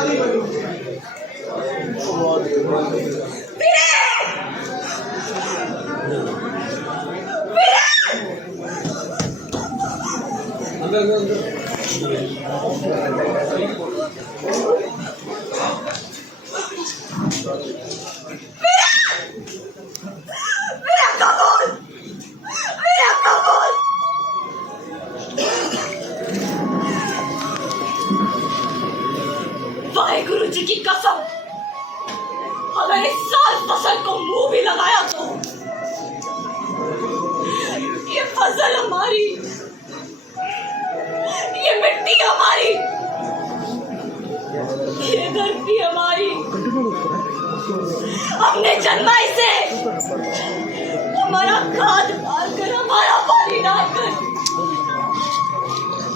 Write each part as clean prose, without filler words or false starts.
शादी करूं। वाहेगुरु जी की कसम, अगर इस साल फसल को मुंह भी लगाया तो ये फसल हमारी, ये मिट्टी हमारी, ये धरती हमारी, हमने जन्मा इसे, हमारा खाद डालकर, हमारा पानी डालकर,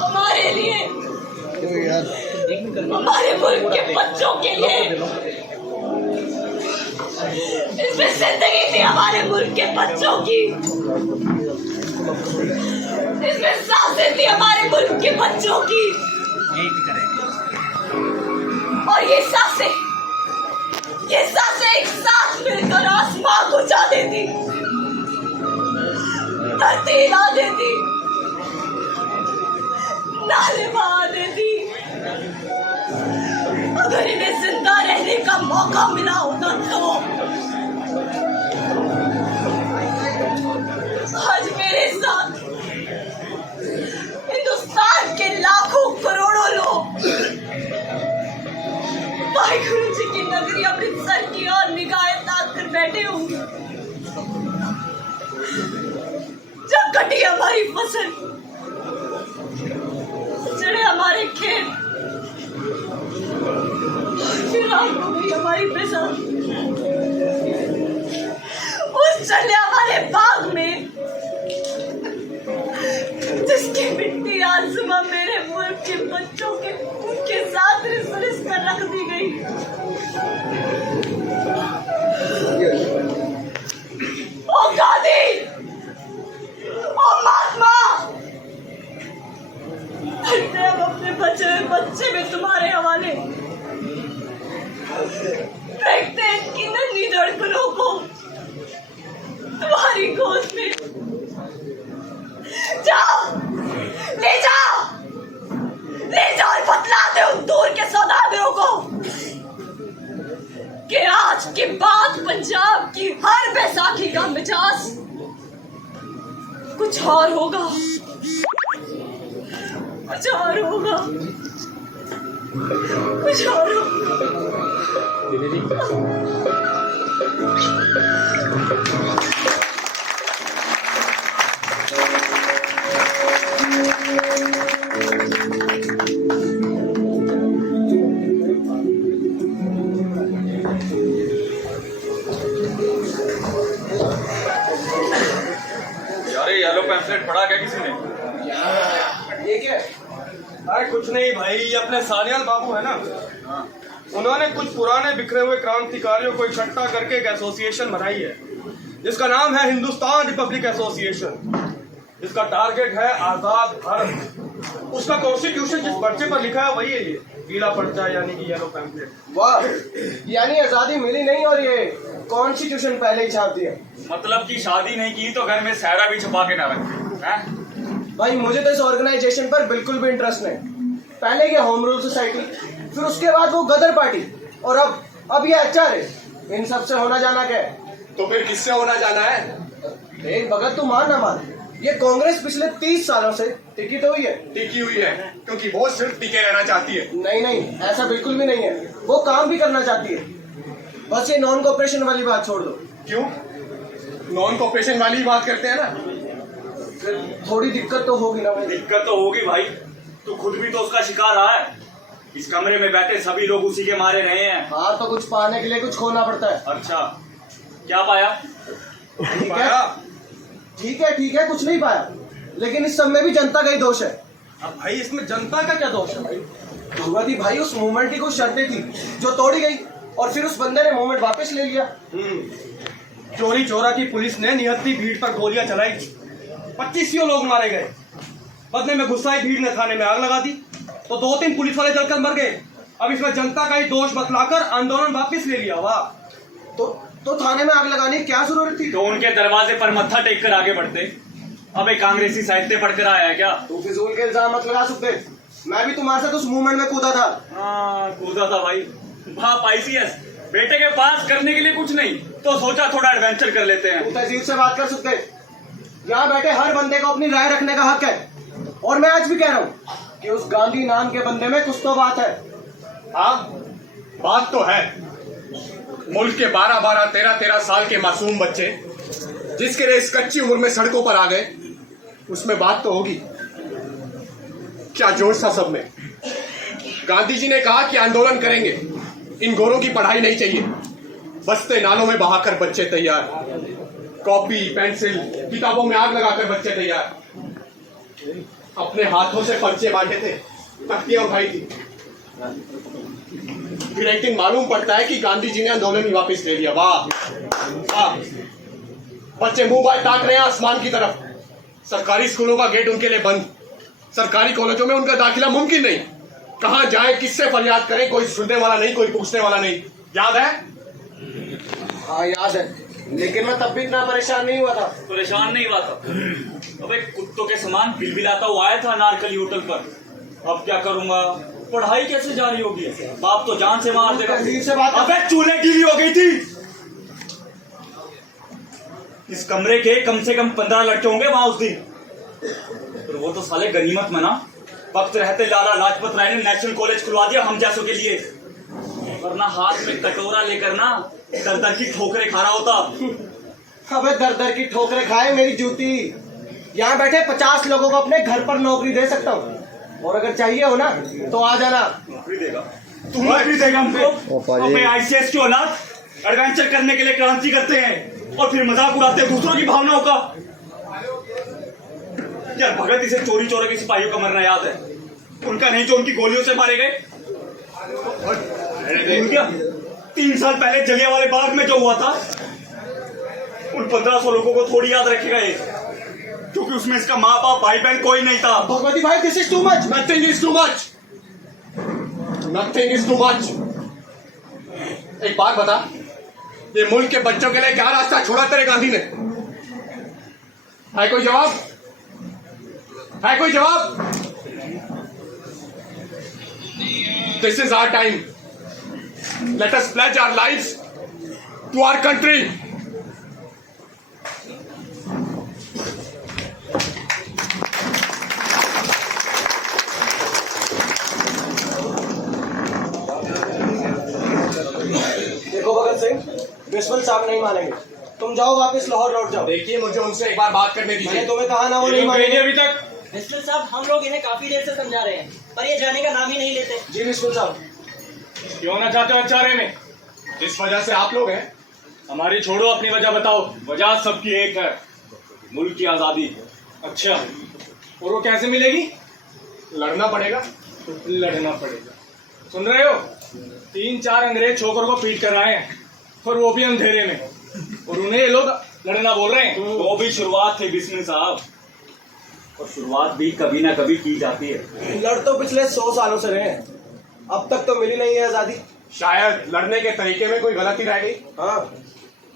हमारे लिए, हमारे मुल्क के बच्चों के लिए इसमें जिंदगी थी, हमारे मुल्क के बच्चों की इसमें सांसें थी, हमारे मुल्क के बच्चों की, और ये सांसें एक साथ मिलकर आसमां को जा देती, धरती हिला देती, नाले बहा देती। अगर इन्हें जिंदा रहने का मौका मिला होता तो आज मेरे साथ हिंदुस्तान के लाखों करोड़ों लोग वाहेगुरु जी की नगरी अमृतसर की ओर निगाहें ताक कर बैठे होंगे। जब कटी हमारी फसल, चढ़े हमारे खेत, फिर रात हो गई हमारी फिसल, उस चले हमारे बाग में जिसकी मिट्टी आज सुबह मेरे मुल्क के बच्चों के उनके साथ रिस कर रख दी गई। ओ गांधी, ओ महात्मा, हम अपने बच्चे में तुम्हारे हवाले फेंकते हैं इनकी नन्ही धड़कनों को तुम्हारी गोद में। जाओ, ले जाओ और बतला दे उन दूर के सौदागरों को कि आज के बाद पंजाब की हर बैसाखी का मिजाज कुछ और होगा, कुछ और होगा, कुछ और होगा। येलो पैम्फलेट पढ़ा क्या किसी ने? ये क्या? अरे कुछ नहीं भाई, ये अपने सानियाल बाबू है ना, उन्होंने कुछ पुराने बिखरे हुए क्रांतिकारियों को इकट्ठा करके एक एसोसिएशन बनाई है जिसका नाम है हिंदुस्तान रिपब्लिक एसोसिएशन। इसका टारगेट है आजाद भारत। उसका कॉन्स्टिट्यूशन जिस पर्चे पर लिखा है वही है ये पीला पर्चा, यानी कि येलो पैम्फलेट। वाह, यानी आजादी मिली नहीं और ये कॉन्स्टिट्यूशन पहले ही छाप दिया। मतलब कि शादी नहीं की तो घर में सहरा भी छुपा के ना रखे। भाई मुझे तो इस ऑर्गेनाइजेशन पर बिल्कुल भी इंटरेस्ट नहीं। पहले ये होम रूल सोसाइटी, फिर उसके बाद वो गदर पार्टी, और अब ये HRA। इन सब से होना जाना क्या है? तो फिर किससे होना जाना है? एक भगत तू मान ना मान, ये कांग्रेस पिछले 30 सालों से टिकी तो हुई है। टिकी हुई है क्योंकि वो सिर्फ टिके रहना चाहती है। नहीं, ऐसा बिल्कुल भी नहीं है। वो काम भी करना चाहती है। बस ये नॉन कोऑपरेशन वाली बात छोड़ दो। क्यों? नॉन कोऑपरेशन वाली ही बात करते हैं ना। फिर थोड़ी दिक्कत तो होगी ना भाई। दिक्कत तो होगी भाई, तू खुद भी तो उसका शिकार रहा है। इस कमरे में बैठे सभी लोग उसी के मारे रहे हैं। हाँ, तो कुछ पाने के लिए कुछ खोना पड़ता है। अच्छा, क्या पाया? ठीक है, कुछ नहीं पाया, लेकिन इस सब में भी जनता का ही दोष है। अब भाई इसमें जनता का क्या दोष है भाई? भगवती भाई, उस मूवमेंट की कुछ शर्तें थी जो तोड़ी गई, और फिर उस बंदे ने मूवमेंट वापस ले लिया। चोरी चोरा की पुलिस ने निहत्ती भीड़ पर गोलियां चलाई, 25 लोग मारे गए। बदले में गुस्साई भीड़ ने थाने में आग लगा दी, तो 2-3 पुलिस वाले जलकर मर गए। अब इसमें जनता का ही दोष बतलाकर आंदोलन वापस ले लिया। वाह, तो थाने में आग लगाने की क्या जरूरत थी? तो उनके दरवाजे पर मत्था टेक कर आगे बढ़ते। अब एक कांग्रेसी साहित्य पढ़कर आया है क्या? तू फिजूल के इल्जाम मत लगा सकते। मैं भी तुम्हारे साथ उस मूवमेंट में कूदा था। हाँ, कूदा था भाई। बाप आईसीएस, बेटे के पास करने के लिए कुछ नहीं, तो सोचा थोड़ा एडवेंचर कर लेते हैं। तू तहजीब से बात कर सकते। यहाँ बैठे हर बंदे को अपनी राय रखने का हक है, और मैं आज भी कह रहा हूँ कि उस गांधी नाम के बंदे में कुछ तो बात है। हाँ, बात तो है। मुल्क के 12-12, 13-13 साल के मासूम बच्चे जिसके लिए इस कच्ची उम्र में सड़कों पर आ गए, उसमें बात तो होगी। क्या जोश था सब में। गांधी जी ने कहा कि आंदोलन करेंगे, इन गोरों की पढ़ाई नहीं चाहिए। बसते नालों में बहाकर बच्चे तैयार, कॉपी पेंसिल किताबों में आग लगाकर बच्चे तैयार। अपने हाथों से पर्चे बांटे थे, तख्तियां उठाई थी। फिर एक दिन मालूम पड़ता है कि गांधी जी ने आंदोलन ही वापस ले लिया। वाह वाह। बच्चे मुंह बाएं ताक रहे हैं आसमान की तरफ। सरकारी स्कूलों का गेट उनके लिए बंद, सरकारी कॉलेजों में उनका दाखिला मुमकिन नहीं। कहां जाए, किससे फरियाद करें, कोई सुनने वाला नहीं, कोई पूछने वाला नहीं। याद है? हाँ याद है, लेकिन मैं तब भी इतना परेशान नहीं हुआ था। परेशान नहीं हुआ था? अबे कुत्तों के समान बिलबिलाता हुआ आया था नारकली होटल पर। अब क्या करूंगा, पढ़ाई कैसे जारी होगी? बाप तो जान से मार देगा। तहजीब से बात। अबे चूल्हे गीली हो गई थी। इस कमरे के कम से कम 15 लड़के होंगे वहां उस दिन। पर वो तो साले गनीमत में ना, वक्त रहते लाला लाजपत राय ने नेशनल कॉलेज खुलवा दिया हम जैसों के लिए। वरना हाथ में कटोरा लेकर ना दर दर की ठोकरें खा रहा होता। अबे दर दर की ठोकरें खाए मेरी जूती। यहाँ बैठे 50 लोगों को अपने घर पर नौकरी दे सकता हूँ, और अगर चाहिए हो ना तो आ जाना। नौकरी देगा? तू नौकरी देगा हमको? अपने आईसीएस की औलाद एडवेंचर करने के लिए क्रांति करते हैं और फिर मजाक उड़ाते हैं दूसरों की भावनाओं का। यार भगत इसे चोरी चोरी के सिपाहियों का मरना याद है? उनका नहीं जो उनकी गोलियों से मारे गए। क्या 3 साल पहले जलियांवाले बाग में जो हुआ था, उन 1500 लोगों को थोड़ी याद रखेगा ये, क्योंकि उसमें इसका माँ बाप भाई बहन कोई नहीं था। भगवती भाई, this is too much. Nothing is too much, nothing is too much. एक बात बता, ये मुल्क के बच्चों के लिए क्या रास्ता छोड़ा तेरे गांधी ने? है कोई जवाब? है कोई जवाब? This is our time, let us pledge our lives to our country. देखो भगत सिंह, बिस्मिल साहब नहीं मानेंगे। तुम जाओ वापस लाहौर लौट जाओ। देखिए, मुझे उनसे एक बार बात करने मैंने दीजिए। तुम्हें कहा ना, वो नहीं मानेंगे। अभी तक बिस्मिल साहब, हम लोग इन्हें काफी देर से समझा रहे हैं, पर ये जाने का नाम ही नहीं लेते। जी बिस्मिल साहब। क्यों ना चाहते हो अचारे में? जिस वजह से आप लोग हैं। हमारी छोड़ो, अपनी वजह बताओ। वजह सबकी एक है, मुल्क की आजादी। अच्छा, और वो कैसे मिलेगी? लड़ना पड़ेगा। लड़ना पड़ेगा। सुन रहे हो? 3-4 अंग्रेज छोकर को पीट कर आए हैं, और वो भी अंधेरे में, और उन्हें ये लोग लड़ना बोल रहे हैं। वो भी शुरुआत थी बिस्मिल साहब, और शुरुआत भी कभी ना कभी की जाती है। लड़ तो पिछले 100 सालों से रहे हैं, अब तक तो मिली नहीं है आजादी। शायद लड़ने के तरीके में कोई गलती रह गई। हाँ,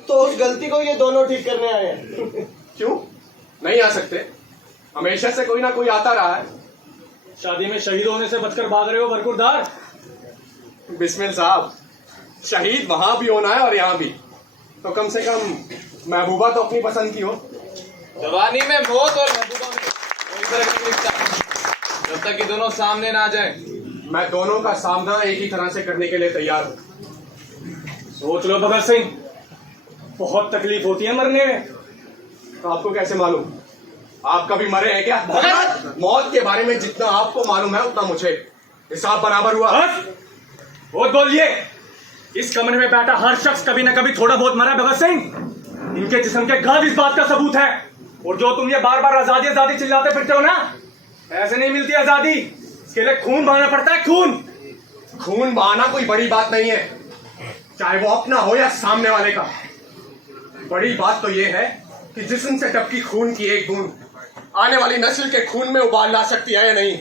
तो उस गलती को ये दोनों ठीक करने आए हैं। क्यों नहीं आ सकते? हमेशा से कोई ना कोई आता रहा है। शादी में शहीद होने से बचकर भाग रहे हो बरकुरदार। बिस्मिल साहब, शहीद वहां भी होना है और यहाँ भी, तो कम से कम महबूबा तो अपनी पसंद की हो। जवानी में मौत और महबूबा में कोई फर्क नहीं दिखता, जब तक कि दोनों सामने ना आ जाए। मैं दोनों का सामना एक ही तरह से करने के लिए तैयार हूँ। सोच लो भगत सिंह, बहुत तकलीफ होती है मरने में। तो आपको कैसे मालूम? आप कभी मरे हैं क्या? मौत के बारे में जितना आपको मालूम है उतना मुझे। हिसाब बराबर हुआ। बस बहुत बोलिए। इस कमरे में बैठा हर शख्स कभी न कभी थोड़ा बहुत मरा है भगत सिंह। इनके जिस्म के घाव इस बात का सबूत है। और जो तुम ये बार बार आजादी आजादी चिल्लाते फिरते हो ना, ऐसे नहीं मिलती आजादी। इसके लिए खून बहाना पड़ता है, खून। खून बहाना कोई बड़ी बात नहीं है, चाहे वो अपना हो या सामने वाले का। बड़ी बात तो ये है कि जिस्म से टपकी खून की एक बूंद आने वाली नस्ल के खून में उबाल ला सकती है या नहीं।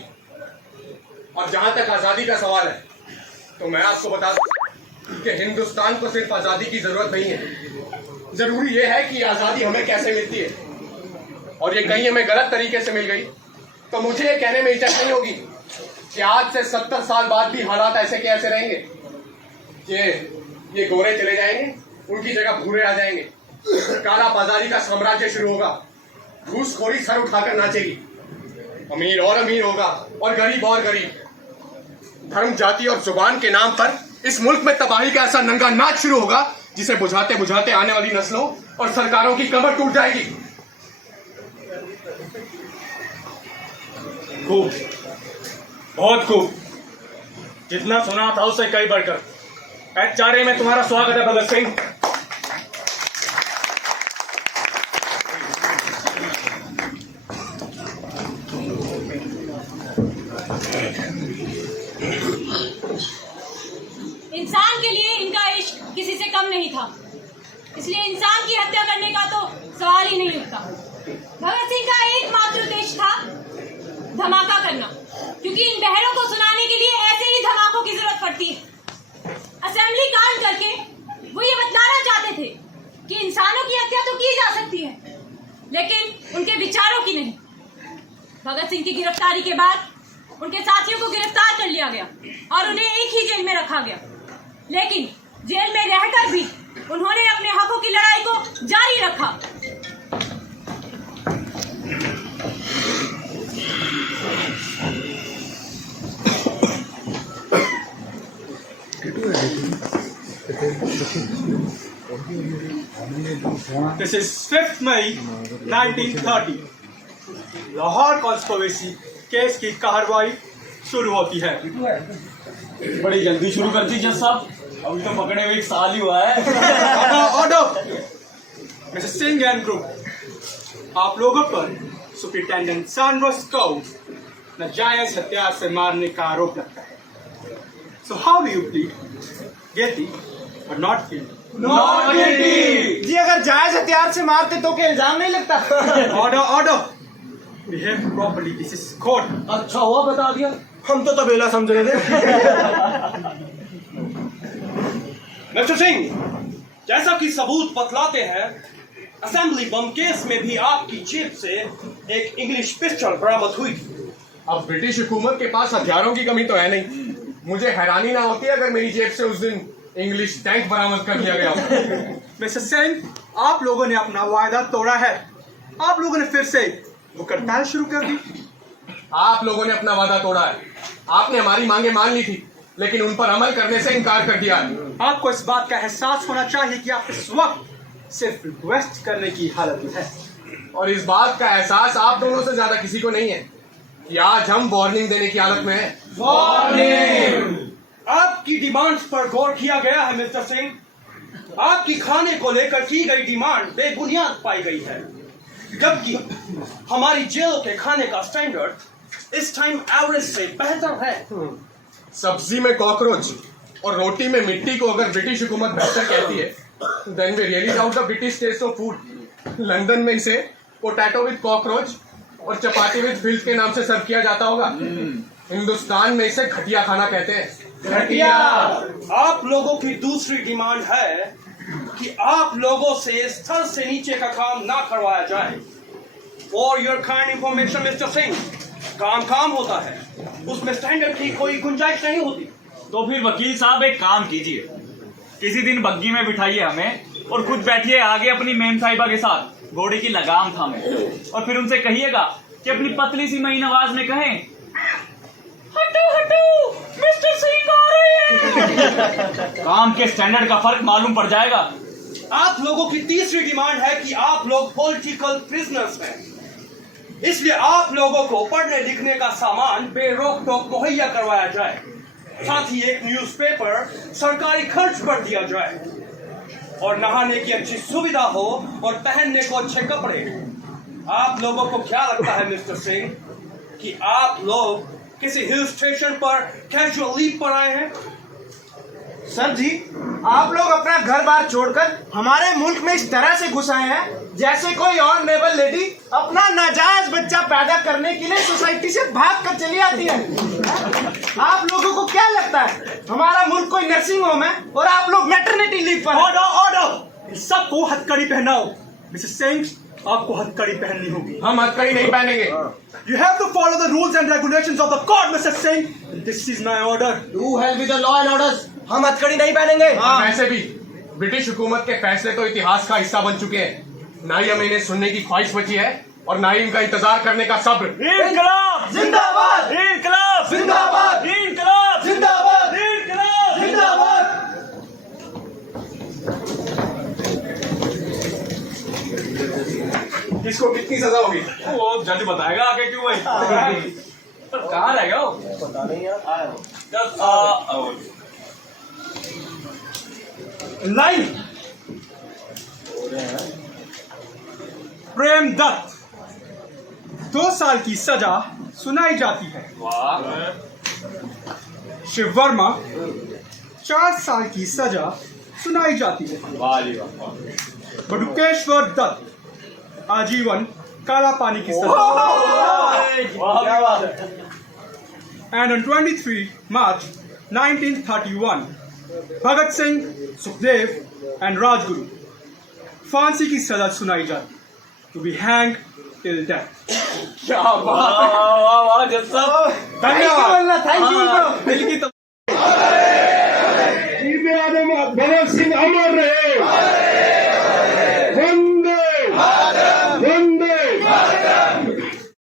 और जहां तक आजादी का सवाल है, तो मैं आपको बता दूं कि हिंदुस्तान को सिर्फ आज़ादी की ज़रूरत नहीं है, ज़रूरी ये है कि आज़ादी हमें कैसे मिलती है। और ये कहीं हमें गलत तरीके से मिल गई तो मुझे ये कहने में हिचक नहीं होगी कि आज से 70 साल बाद भी हालात ऐसे के ऐसे रहेंगे। ये गोरे चले जाएंगे, उनकी जगह भूरे आ जाएंगे, काला बाजारी का साम्राज्य शुरू होगा, घूसखोरी सर उठाकर नाचेगी, अमीर और अमीर होगा और गरीब, धर्म जाति और जुबान के नाम पर इस मुल्क में तबाही का ऐसा नंगा नाच शुरू होगा जिसे बुझाते बुझाते आने वाली नस्लों और सरकारों की कमर टूट जाएगी। खूब, बहुत खूब, जितना सुना था उससे कई बढ़कर। चारे में तुम्हारा स्वागत है भगत सिंह। इंसान के लिए इनका इश्क किसी से कम नहीं था, इसलिए इंसान की हत्या करने का तो सवाल ही नहीं उठता। भगत सिंह का एकमात्र उद्देश्य था धमाका करना, क्योंकि इन बहरों को सुनाने के लिए ऐसे ही धमाकों की जरूरत पड़ती है। असेंबली कांड करके वो ये बतलाना चाहते थे कि इंसानों की हत्या तो की जा सकती है, लेकिन उनके विचारों की नहीं। भगत सिंह की गिरफ्तारी के बाद उनके साथियों को गिरफ्तार कर लिया गया और उन्हें एक ही जेल में रखा गया, लेकिन जेल में रहकर भी उन्होंने अपने हकों की लड़ाई को जारी रखा। This is 5th May 1930। Lahore conspiracy case की कार्रवाई शुरू होती है। बड़ी जल्दी शुरू कर दी जज साहब, अभी तो पकड़े हुए 1 साल ही हुआ है। Order. Mister Singh and group, आप लोगों पर सुपरिटेंडेंट सैंड्रोस को नाजायज हथियार से मारने का आरोप लगता है। So how do you plead? Guilty but not guilty. Not guilty। जी अगर जायज हथियार से मारते तो क्या इल्जाम नहीं लगता? Order। Behave properly. This is court। अच्छा हुआ बता दिया, हम तो तबेला समझ रहे थे। मिस्टर सिंह, जैसा कि सबूत बतलाते हैं, असेंबली बम केस में भी आपकी जेब से एक इंग्लिश पिस्टल बरामद हुई। अब ब्रिटिश हुकूमत के पास हथियारों की कमी तो है नहीं, मुझे हैरानी ना होती अगर मेरी जेब से उस दिन इंग्लिश टैंक बरामद कर लिया गया हो। मिस्टर सिंह, आप लोगों ने अपना वायदा तोड़ा है। आप लोगों ने फिर से मुकदमा हड़ताल शुरू कर दी। आप लोगों ने अपना वादा तोड़ा है। आपने हमारी मांगे मान ली थी, लेकिन उन पर अमल करने से इनकार कर दिया। आपको इस बात का एहसास होना चाहिए कि आप इस वक्त सिर्फ रिक्वेस्ट करने की हालत में है, और इस बात का एहसास आप दोनों से ज्यादा किसी को नहीं है कि आज हम वार्निंग देने की हालत में हैं। वार्निंग! आपकी डिमांड्स पर गौर किया गया है मिस्टर सिंह। आपकी खाने को लेकर की गई डिमांड बेबुनियाद पाई गई है, जबकि हमारी जेलों के खाने का स्टैंडर्ड इस टाइम एवरेज से बेहतर है। सब्जी में कॉकरोच और रोटी में मिट्टी को अगर ब्रिटिश हुकूमत बेहतर कहती है, then we really doubt the British taste of food. London में इसे पोटैटो विद कॉकरोच और चपाती विद फिल्थ के नाम से सर्व किया जाता होगा। हिंदुस्तान में इसे घटिया खाना कहते हैं। घटिया! आप लोगों की दूसरी डिमांड है कि आप लोगों से स्तर से नीचे का काम ना करवाया जाए। For your kind information mister Singh, काम होता है, उसमें स्टैंडर्ड की कोई गुंजाइश नहीं होती। तो फिर वकील साहब एक काम कीजिए, किसी दिन बग्गी में बिठाइए हमें और खुद बैठिए आगे अपनी मेम साहिबा के साथ, घोड़े की लगाम थामे, और फिर उनसे कहिएगा कि अपनी पतली सी महीन आवाज में कहें, हटो मिस्टर सिंह आ रहे हैं। काम के स्टैंडर्ड का फर्क मालूम पड़ जाएगा। आप लोगों की तीसरी डिमांड है कि आप लोग पॉलिटिकल प्रिजनर्स हैं, इसलिए आप लोगों को पढ़ने लिखने का सामान बेरोक टोक मुहैया करवाया जाए, साथ ही एक न्यूज़पेपर सरकारी खर्च पर दिया जाए, और नहाने की अच्छी सुविधा हो और पहनने को अच्छे कपड़े। आप लोगों को क्या लगता है मिस्टर सिंह कि आप लोग किसी हिल स्टेशन पर कैजुअल लीव पर आए हैं? सर जी, आप लोग अपना घर बार छोड़कर हमारे मुल्क में इस तरह से घुस आए हैं जैसे कोई और नेबल लेडी अपना नाजायज बच्चा पैदा करने के लिए सोसाइटी से भाग कर चली आती है। आप लोगों को क्या लगता है हमारा मुल्क कोई नर्सिंग होम है और आप लोग मैटरनिटी लीव पर हैं? ऑर्डर ऑर्डर, सबको हथकड़ी पहनाओ। मिसेस सिंह, आपको हथकड़ी पहननी होगी। हम हथकड़ी नहीं पहनेंगे। You have to follow the rules and regulations of the court, Mr. Singh. This is my order. Do hell with the law and orders. हम हथकड़ी नहीं पहनेंगे। और वैसे भी ब्रिटिश हुकूमत के फैसले तो इतिहास का हिस्सा बन चुके हैं। ना ही हमें इन्हें सुनने की ख्वाहिश बची है और ना ही इनका इंतजार करने का सब्र। इनकलाब जिंदाबाद, इनकलाब जिंदाबाद, इनकलाब जिंदाबाद, इनकलाब जिंदाबाद। किसको कितनी सजा होगी? वो जज बताएगा आगे क्यों भाई। पर कहाँ रह गया वो? पता नहीं यार। लाइन। प्रेम दत्त, 2 साल की सजा सुनाई जाती है। शिव वर्मा, 4 साल की सजा सुनाई जाती है। बटुकेश्वर दत्त, आजीवन काला पानी की सजा। And on 23 March 1931, Bhagat Singh, Sukhdev and Rajguru फांसी की सजा सुनाई जाती, to be hanged till death। क्या बात है। Thank you, thank you.